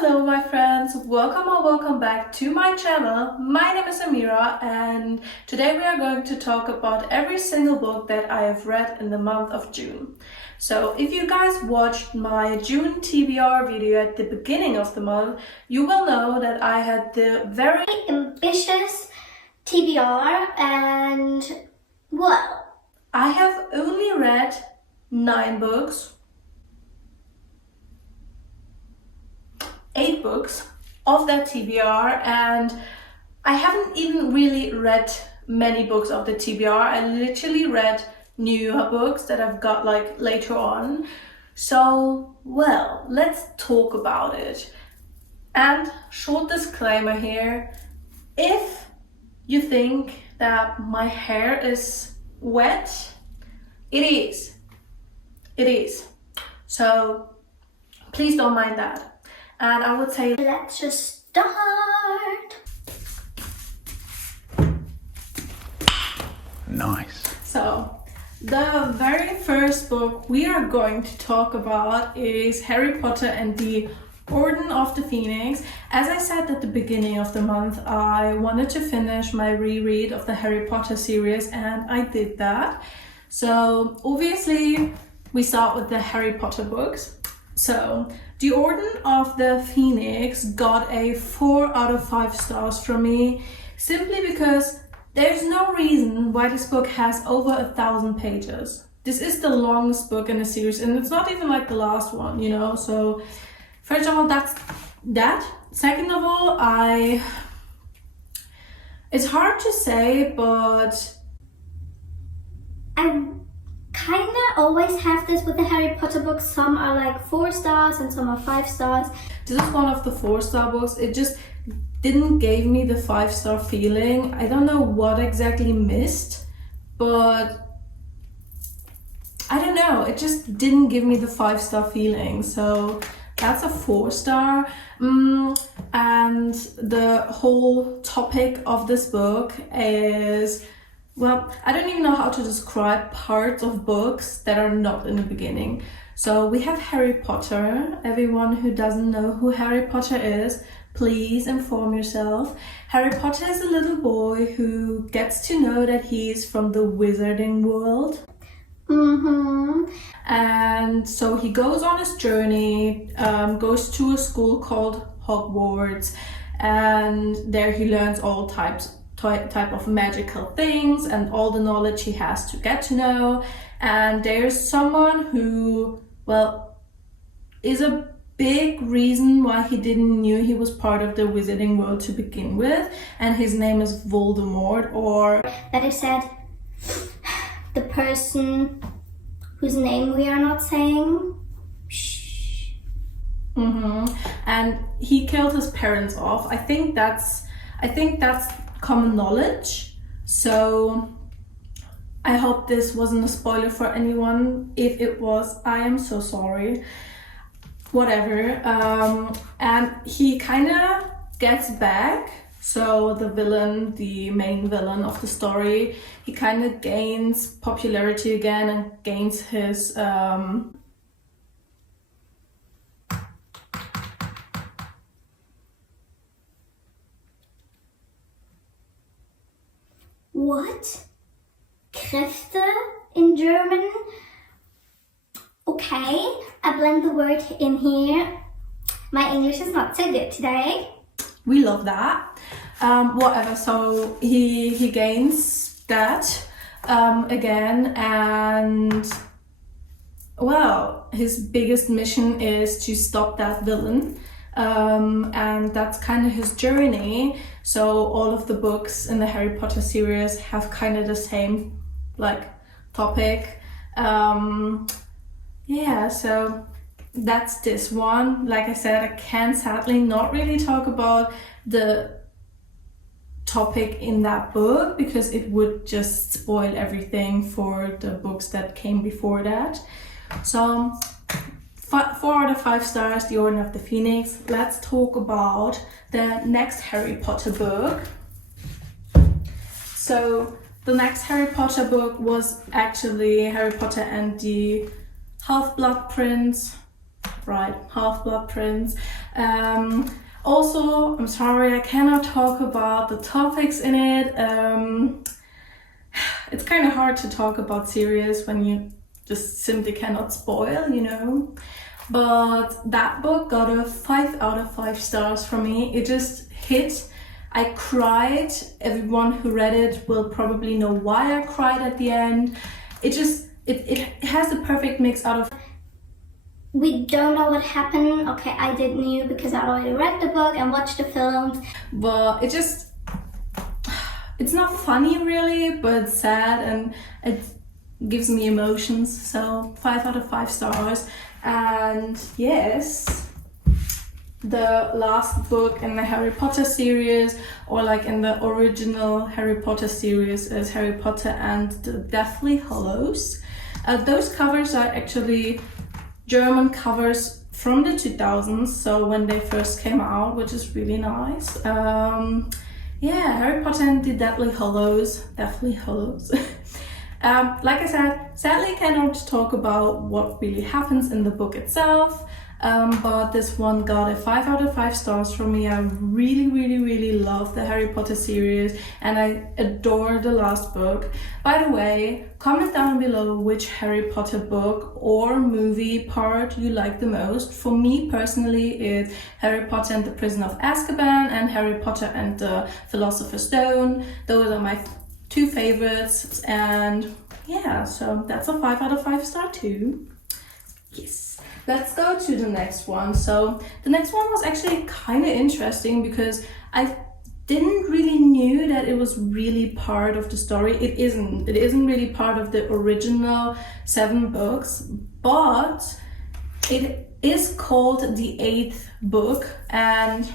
Hello my friends, welcome or welcome back to my channel. My name is Amira and today we are going to talk about every single book that I have read in the month of June. So if you guys watched my June TBR video at the beginning of the month, you will know that I had the very ambitious TBR and well, I have only read 9 books. 8 books of that TBR, and I haven't even really read many books of the TBR. I literally read newer books that I've got like later on. So, well, let's talk about it. And short disclaimer here, if you think that my hair is wet, it is. It is. So, please don't mind that. And I would say let's just start. Nice. So, the very first book we are going to talk about is Harry Potter and the Order of the Phoenix. As I said at the beginning of the month, I wanted to finish my reread of the Harry Potter series, and I did that. So, obviously, we start with the Harry Potter books. So, The Order of the Phoenix got a 4 out of 5 stars from me, simply because there's no reason why this book has over 1,000 pages. This is the longest book in the series, and it's not even like the last one, you know? So, first of all, that's that. Second of all, it's hard to say, but I kinda always have this with the Harry Potter books. Some are like 4 stars and some are 5 stars. this is one of the 4-star books. It just didn't give me the 5-star feeling. I don't know what exactly missed, but I don't know. It just didn't give me the 5-star feeling. So that's a 4-star. And the whole topic of this book is, well, I don't even know how to describe parts of books that are not in the beginning. So we have Harry Potter. Everyone who doesn't know who Harry Potter is, please inform yourself. Harry Potter is a little boy who gets to know that he's from the wizarding world. And so he goes on his journey, goes to a school called Hogwarts, and there he learns all type of magical things and all the knowledge he has to get to know. And there's someone who, well, is a big reason why he didn't knew he was part of the wizarding world to begin with, and his name is Voldemort, or that is said, the person whose name we are not saying. Shh. And he killed his parents off. I think that's common knowledge. So I hope this wasn't a spoiler for anyone. If it was, I am so sorry. Whatever. And he kind of gets back. So the villain, the main villain of the story, he kind of gains popularity again and gains his What? Kräfte in German? Okay, I blend the word in here. My English is not so good today. We love that. Whatever, so he gains that again, and well, his biggest mission is to stop that villain. And that's kind of his journey. So all of the books in the Harry Potter series have kind of the same like topic. Yeah, so that's this one. Like I said, I can sadly not really talk about the topic in that book because it would just spoil everything for the books that came before that. So 4 out of 5 stars, The Order of the Phoenix. Let's talk about the next Harry Potter book. So the next Harry Potter book was actually Harry Potter and the Half-Blood Prince. right, Half-Blood Prince. Also, I'm sorry, I cannot talk about the topics in it. It's kind of hard to talk about series when you just simply cannot spoil, you know. But that book got a 5 out of 5 stars from me. It just hit. I cried. Everyone who read it will probably know why I cried at the end. It has the perfect mix out of... We don't know what happened. Okay, I did knew because I already read the book and watched the films. But it's not funny really, but it's sad and it gives me emotions. So 5 out of 5 stars. And yes, the last book in the Harry Potter series, or like in the original Harry Potter series, is Harry Potter and the Deathly Hallows. Those covers are actually German covers from the 2000s, so when they first came out, which is really nice. Yeah, Harry Potter and the Deathly Hallows. Like I said, sadly cannot talk about what really happens in the book itself, but this one got a 5 out of 5 stars from me. I really love the Harry Potter series and I adore the last book. By the way, comment down below which Harry Potter book or movie part you like the most. For me personally, it's Harry Potter and the Prison of Azkaban and Harry Potter and the Philosopher's Stone. Those are my 2 favorites, and yeah, so that's a 5 out of 5 star too. Yes, let's go to the next one. So the next one was actually kind of interesting because I didn't really knew that it was really part of the story. It isn't really part of the original 7 books, but it is called the 8th book, and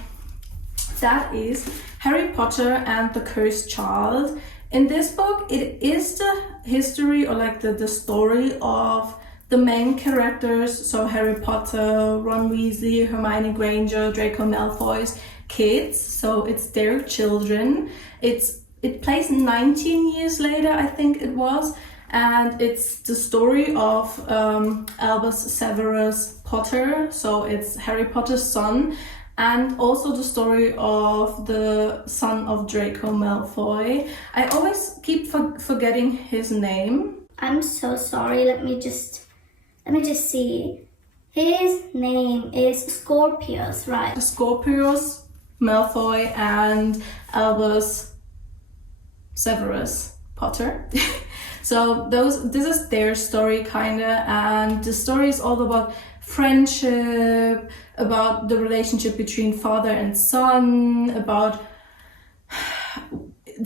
that is Harry Potter and the Cursed Child. In this book, it is the history, or like the story of the main characters, so Harry Potter, Ron Weasley, Hermione Granger, Draco Malfoy's kids, so it's their children. It plays 19 years later, I think it was, and it's the story of Albus Severus Potter, so it's Harry Potter's son, and also the story of the son of Draco Malfoy. I always keep forgetting his name. I'm so sorry. Let me just see. His name is Scorpius, right? Scorpius Malfoy and Albus Severus Potter. So this is their story kinda, and the story is all about friendship, about the relationship between father and son, about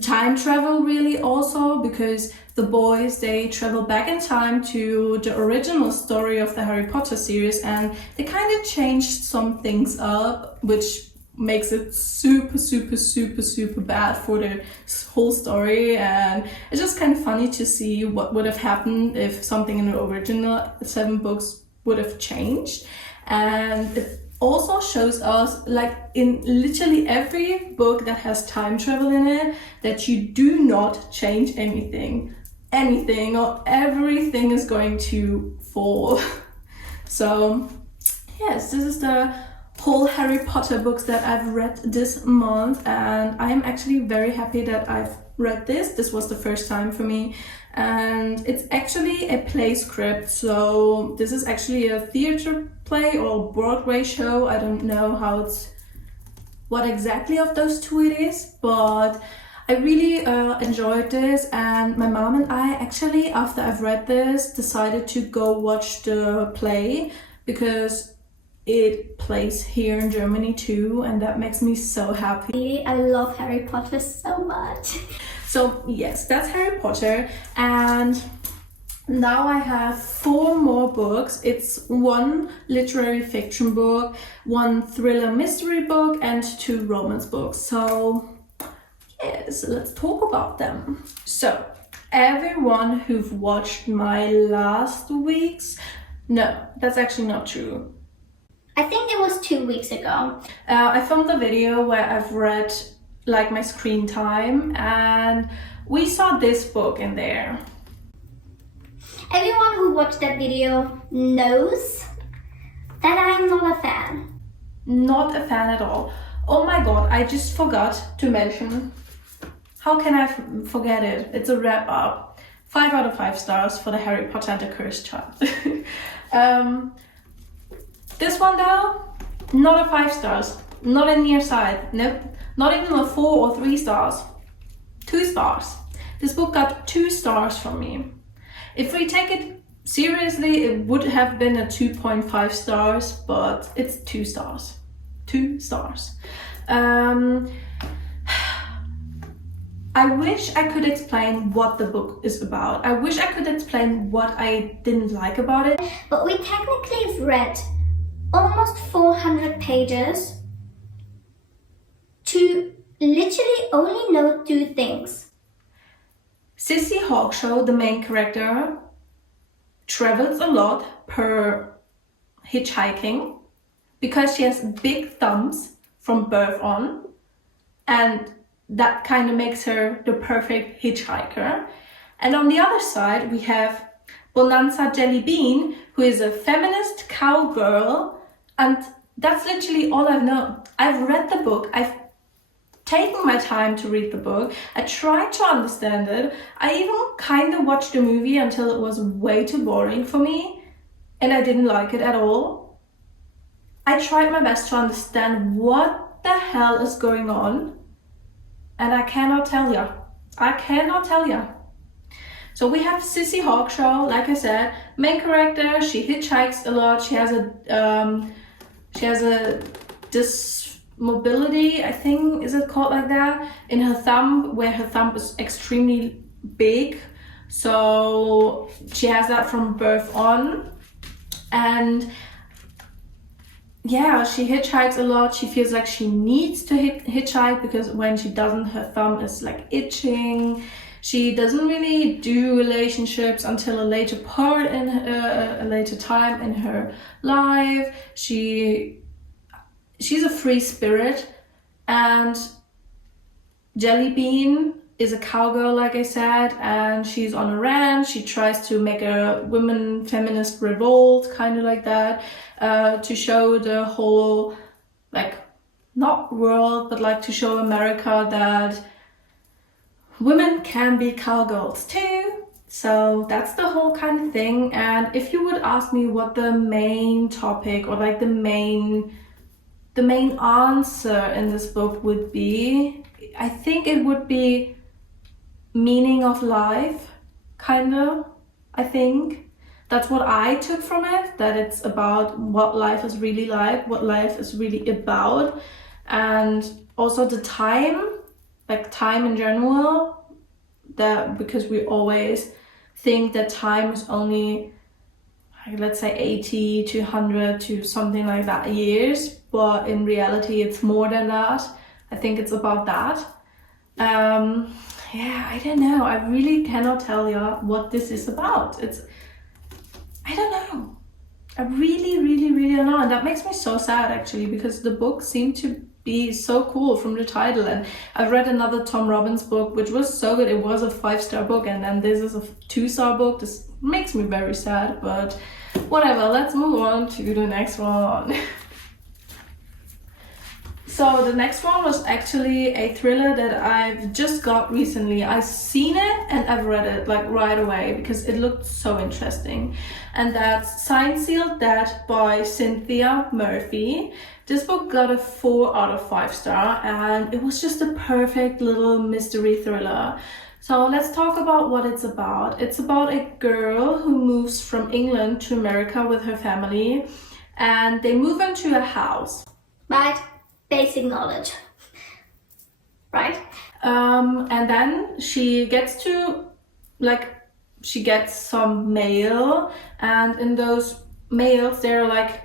time travel really also, because the boys, they travel back in time to the original story of the Harry Potter series, and they kind of changed some things up, which makes it super bad for the whole story. And it's just kind of funny to see what would have happened if something in the original 7 books would have changed. And it also shows us, like in literally every book that has time travel in it, that you do not change anything or everything is going to fall. So yes, this is the whole Harry Potter books that I've read this month, and I am actually very happy that I've read this. This was the first time for me, and it's actually a play script, so this is actually a theater play or Broadway show. I don't know what exactly of those 2 it is, but I really enjoyed this, and my mom and I actually, after I've read this, decided to go watch the play because it plays here in Germany too, and that makes me so happy. I love Harry Potter so much. So yes, that's Harry Potter, and now I have 4 more books. It's 1 literary fiction book, 1 thriller mystery book, and 2 romance books. So yes, let's talk about them. So everyone who've watched my last week's... No, that's actually not true. I think it was 2 weeks ago. I filmed a video where I've read like my screen time, and we saw this book in there. Everyone who watched that video knows That I'm not a fan. Not a fan at all. Oh my god, I just forgot to mention. How can I forget it? It's a wrap up. 5 out of 5 stars for the Harry Potter and the Cursed Child. This one though, not a 5 stars. Not a near side. Nope. Not even a 4 or 3 stars. 2 stars. This book got 2 stars from me. If we take it seriously, it would have been a 2.5 stars, but it's 2 stars. 2 stars. I wish I could explain what the book is about. I wish I could explain what I didn't like about it. But we technically have read almost 400 pages to literally only know 2 things. Sissy Hawkshaw, the main character, travels a lot per hitchhiking because she has big thumbs from birth on, and that kind of makes her the perfect hitchhiker. And on the other side, we have Bonanza Jelly Bean, who is a feminist cowgirl, and that's literally all I've known. I've read the book, I've taken my time to read the book, I tried to understand it, I even kind of watched the movie until it was way too boring for me, and I didn't like it at all. I tried my best to understand what the hell is going on, and I cannot tell ya. I cannot tell ya. So we have Sissy Hawkshaw, like I said, main character. She hitchhikes a lot. She has a dismobility, I think, is it called like that, in her thumb, where her thumb is extremely big. So she has that from birth on, and yeah, she hitchhikes a lot. She feels like she needs to hitchhike because when she doesn't, her thumb is like itching. She doesn't really do relationships until a later part in a later time in her life. She's a free spirit, and Jelly Bean is a cowgirl, like I said, and she's on a ranch. She tries to make a women feminist revolt, kind of like that, to show the whole, like, not world, but like to show America that women can be cowgirls too. So that's the whole kind of thing. And if you would ask me what the main topic or like the main answer in this book would be, I think it would be meaning of life, kind of. I think that's what I took from it, that it's about what life is really like, what life is really about, and also the time, like time in general, that because we always think that time is only, like, let's say 80 to 100 to something like that years, but in reality it's more than that. I think it's about that. Yeah, I don't know. I really cannot tell you what this is about. I don't know. I really, really, really don't know. And that makes me so sad, actually, because the book seemed to be so cool from the title. And I've read another Tom Robbins book, which was so good. It was a 5-star book, and then this is a 2-star book. This makes me very sad, but whatever. Let's move on to the next one. So the next one was actually a thriller that I've just got recently. I've seen it and I've read it like right away because it looked so interesting. And that's Signed, Sealed, Dead by Cynthia Murphy. This book got a 4 out of 5 star, and it was just a perfect little mystery thriller. So let's talk about what it's about. It's about a girl who moves from England to America with her family, and they move into a house. Right? Basic knowledge. Right? And then she gets some mail, and in those mails they're like,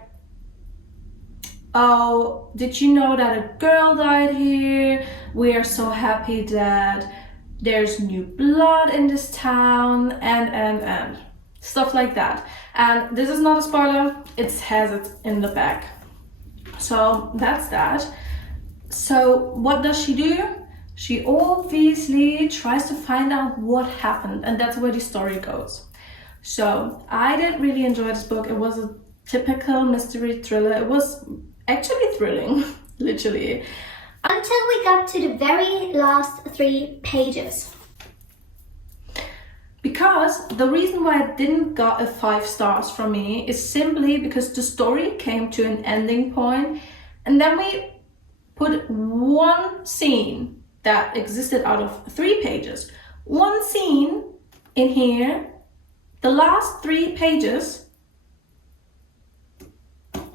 oh, did you know that a girl died here? We are so happy that there's new blood in this town, and stuff like that. And this is not a spoiler, it has it in the back. So that's that. So what does she do? She obviously tries to find out what happened, and that's where the story goes. So I did really enjoy this book. It was a typical mystery thriller. It was actually thrilling, literally. Until we got to the very last 3 pages. Because the reason why it didn't got a 5 stars from me is simply because the story came to an ending point, and then we put one scene that existed out of 3 pages. One scene in here, the last 3 pages,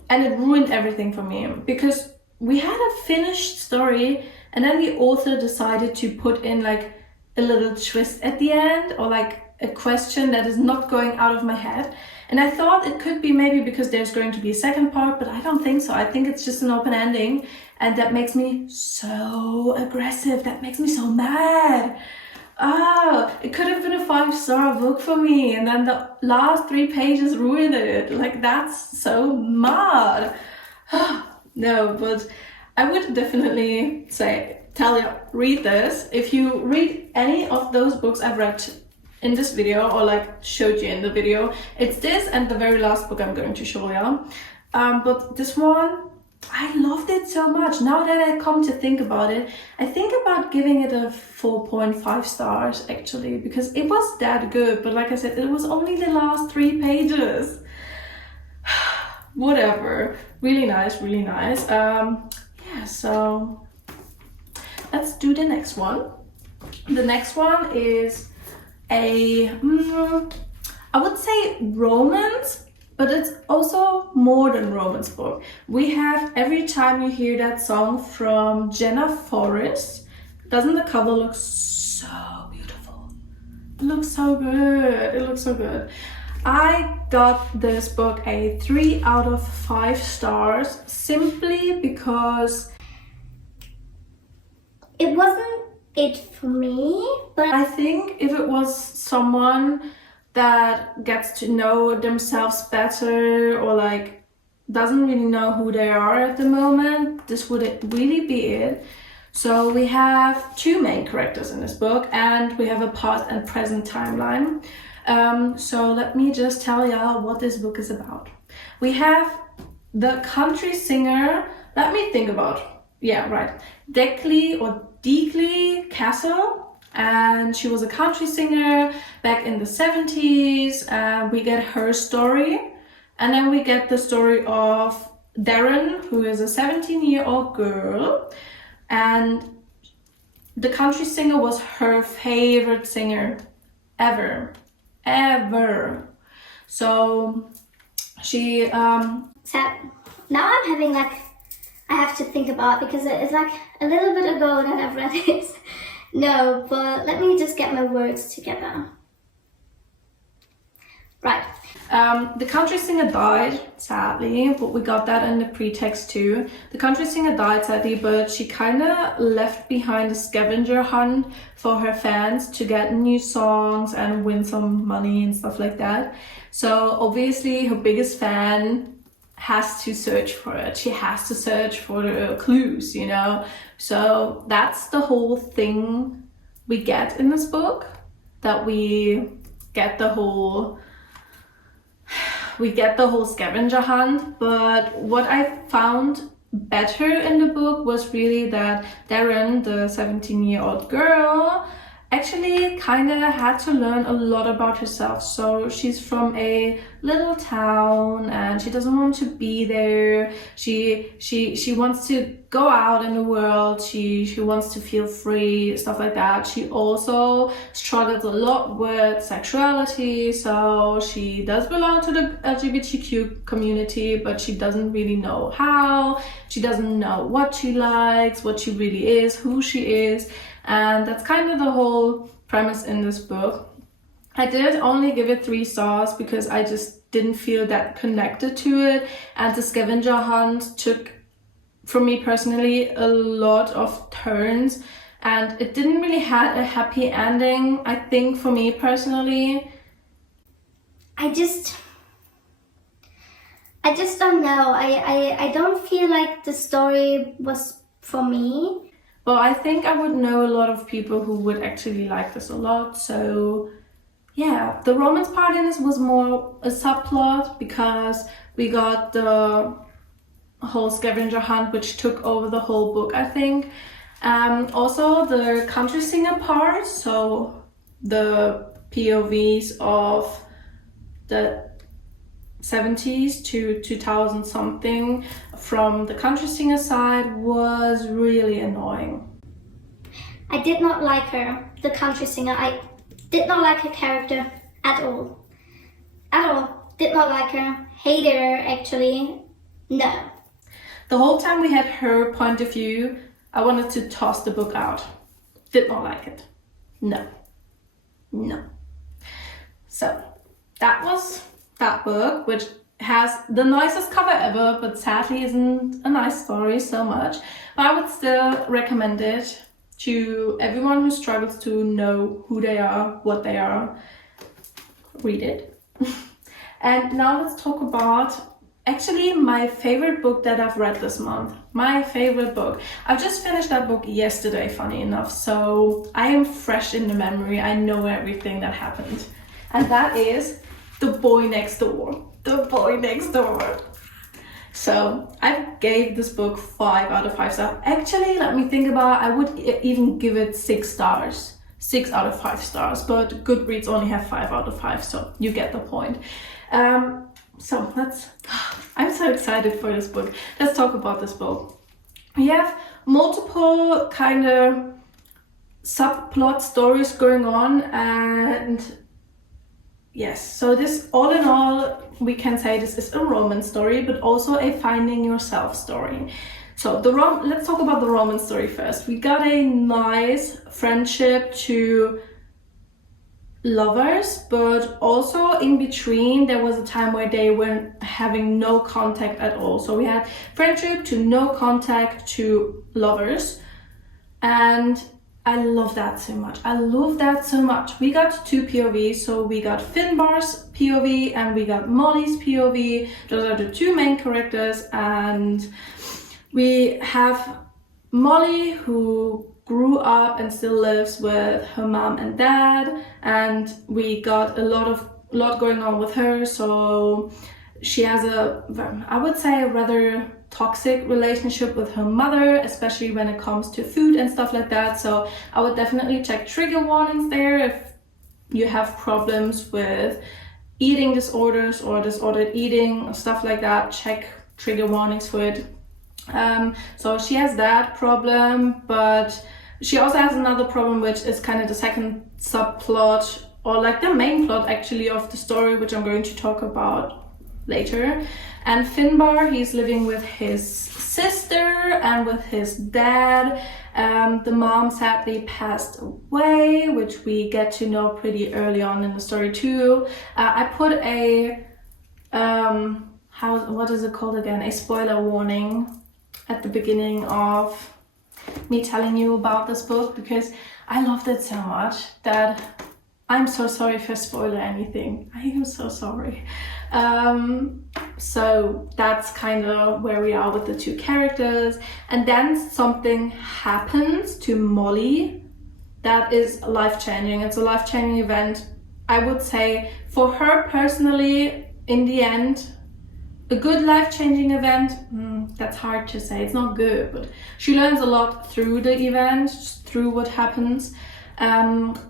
and it ruined everything for me because we had a finished story and then the author decided to put in like a little twist at the end, or like a question that is not going out of my head. And I thought it could be maybe because there's going to be a second part, but I don't think so. I think it's just an open ending, and that makes me so aggressive. That makes me so mad. It could have been a 5-star book for me, and then the last 3 pages ruined it. Like, that's so mad. No, but I would definitely say, Talia, read this. If you read any of those books I've read in this video, or like showed you in the video, it's this and the very last book I'm going to show you. But this one, I loved it so much. Now that I come to think about it, I think about giving it a 4.5 stars actually, because it was that good. But like I said, it was only the last 3 pages. Whatever. Really nice, really nice. Yeah, so let's do the next one. The next one is a, I would say romance, but it's also more than romance book. We have Every Time You Hear That Song from Jenna Forrest. Doesn't the cover look so beautiful? It looks so good. It looks so good. I got this book a 3 out of 5 stars simply because it wasn't it for me, but I think if it was someone that gets to know themselves better, or like doesn't really know who they are at the moment, this would really be it. So we have 2 main characters in this book, and we have a past and present timeline. So let me just tell y'all what this book is about. We have the country singer, let me think about, yeah, right, Deakley Castle, and she was a country singer back in the 70s. We get her story, and then we get the story of Darren, who is a 17-year-old girl, and the country singer was her favorite singer ever. So she so now I'm having like, I have to think about, because it's like a little bit ago that I've read it. No, but let me just get my words together. Right. The country singer died, sadly, but we got that in the pretext too. The country singer died, sadly, but she kind of left behind a scavenger hunt for her fans to get new songs and win some money and stuff like that. So obviously her biggest fan has to search for it. She has to search for the clues, you know? So that's the whole thing we get in this book, that we get the whole scavenger hunt. But what I found better in the book was really that Darren, the 17-year-old girl, actually kind of had to learn a lot about herself. So she's from a little town and she doesn't want to be there. She wants to go out in the world. She wants to feel free, stuff like that. She also struggles a lot with sexuality. So she does belong to the LGBTQ community, but she doesn't really know how. She doesn't know what she likes, what she really is, who she is. And that's kind of the whole premise in this book. I did only give it 3 stars because I just didn't feel that connected to it. And the scavenger hunt took, for me personally, a lot of turns. And it didn't really have a happy ending, I think, for me personally. I just don't know. I don't feel like the story was for me. But I think I would know a lot of people who would actually like this a lot. So yeah, the romance part in this was more a subplot because we got the whole scavenger hunt, which took over the whole book, I think. Also the country singer part, so the POVs of the 70s to 2000 something from the country singer side was really annoying. I did not like her, the country singer. I did not like her character at all. At all. Did not like her. Hated her, actually. No. The whole time we had her point of view, I wanted to toss the book out. Did not like it. No. So, that was that book, which has the nicest cover ever, but sadly isn't a nice story so much. But I would still recommend it to everyone who struggles to know who they are, what they are. Read it. And now let's talk about actually my favorite book that I've read this month. My favorite book. I just finished that book yesterday, funny enough, so I am fresh in the memory. I know everything that happened. And that is The Boy Next Door. The Boy Next Door. So I gave this book 5 out of 5 stars. Actually, let me think about it. I would even give it 6 stars. 6 out of 5 stars, but Goodreads only have 5 out of 5, so you get the point. So I'm so excited for this book. Let's talk about this book. We have multiple kind of subplot stories going on, and yes, so this, all in all, we can say this is a romance story, but also a finding yourself story. So let's talk about the romance story first. We got a nice friendship to lovers, but also in between there was a time where they were having no contact at all. So we had friendship to no contact to lovers, and I love that so much. I love that so much. We got 2 POVs, so we got Finbar's POV and we got Molly's POV. Those are the 2 main characters, and we have Molly, who grew up and still lives with her mom and dad, and we got a lot going on with her. So she has I would say a rather toxic relationship with her mother, especially when it comes to food and stuff like that. So I would definitely check trigger warnings there if you have problems with eating disorders or disordered eating or stuff like that. Check trigger warnings for it. So she has that problem, but she also has another problem, which is kind of the second subplot, or like the main plot actually of the story, which I'm going to talk about later. And Finbar, he's living with his sister and with his dad. The mom sadly passed away, which we get to know pretty early on in the story too. I put a what is it called again? A spoiler warning at the beginning of me telling you about this book, because I loved it so much that I'm so sorry if I spoil anything. I am so sorry. So that's kind of where we are with the 2 characters. And then something happens to Molly that is life-changing. It's a life-changing event. I would say for her personally, in the end, a good life-changing event, that's hard to say. It's not good, but she learns a lot through the event, through what happens.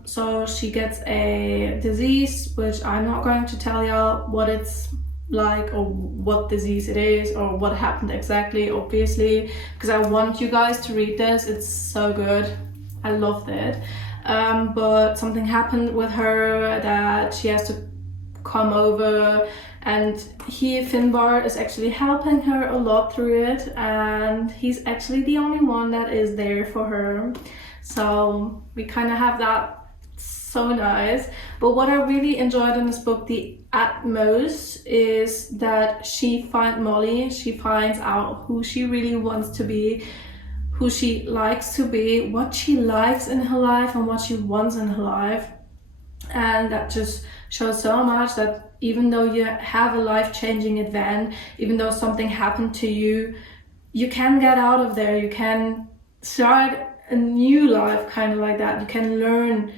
So she gets a disease, which I'm not going to tell y'all what it's like or what disease it is or what happened exactly, obviously, because I want you guys to read this. It's so good. I loved it. But something happened with her that she has to come over, and Finbar is actually helping her a lot through it, and he's actually the only one that is there for her. So we kind of have that. So nice. But what I really enjoyed in this book the utmost is that she finds out who she really wants to be, who she likes to be, what she likes in her life and what she wants in her life. And that just shows so much that even though you have a life-changing event, even though something happened to you, you can get out of there. You can start a new life, kind of like that. You can learn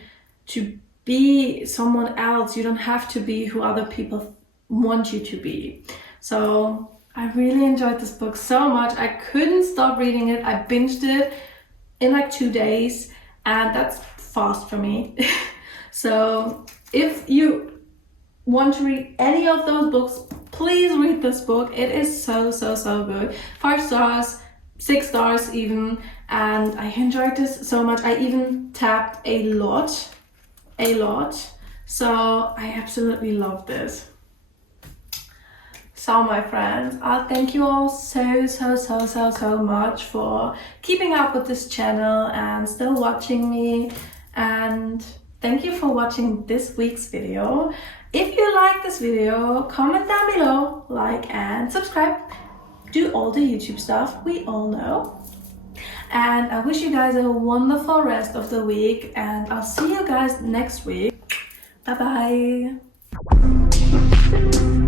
to be someone else. You don't have to be who other people want you to be. So I really enjoyed this book so much. I couldn't stop reading it. I binged it in like 2 days, and that's fast for me. So if you want to read any of those books, please read this book. It is so good. 5 stars, 6 stars even, and I enjoyed this so much. I even tapped a lot. So I absolutely love this. So my friends, I thank you all so much for keeping up with this channel and still watching me, and thank you for watching this week's video. If you like this video, comment down below, like and subscribe. Do all the YouTube stuff we all know. And I wish you guys a wonderful rest of the week, and I'll see you guys next week. Bye bye.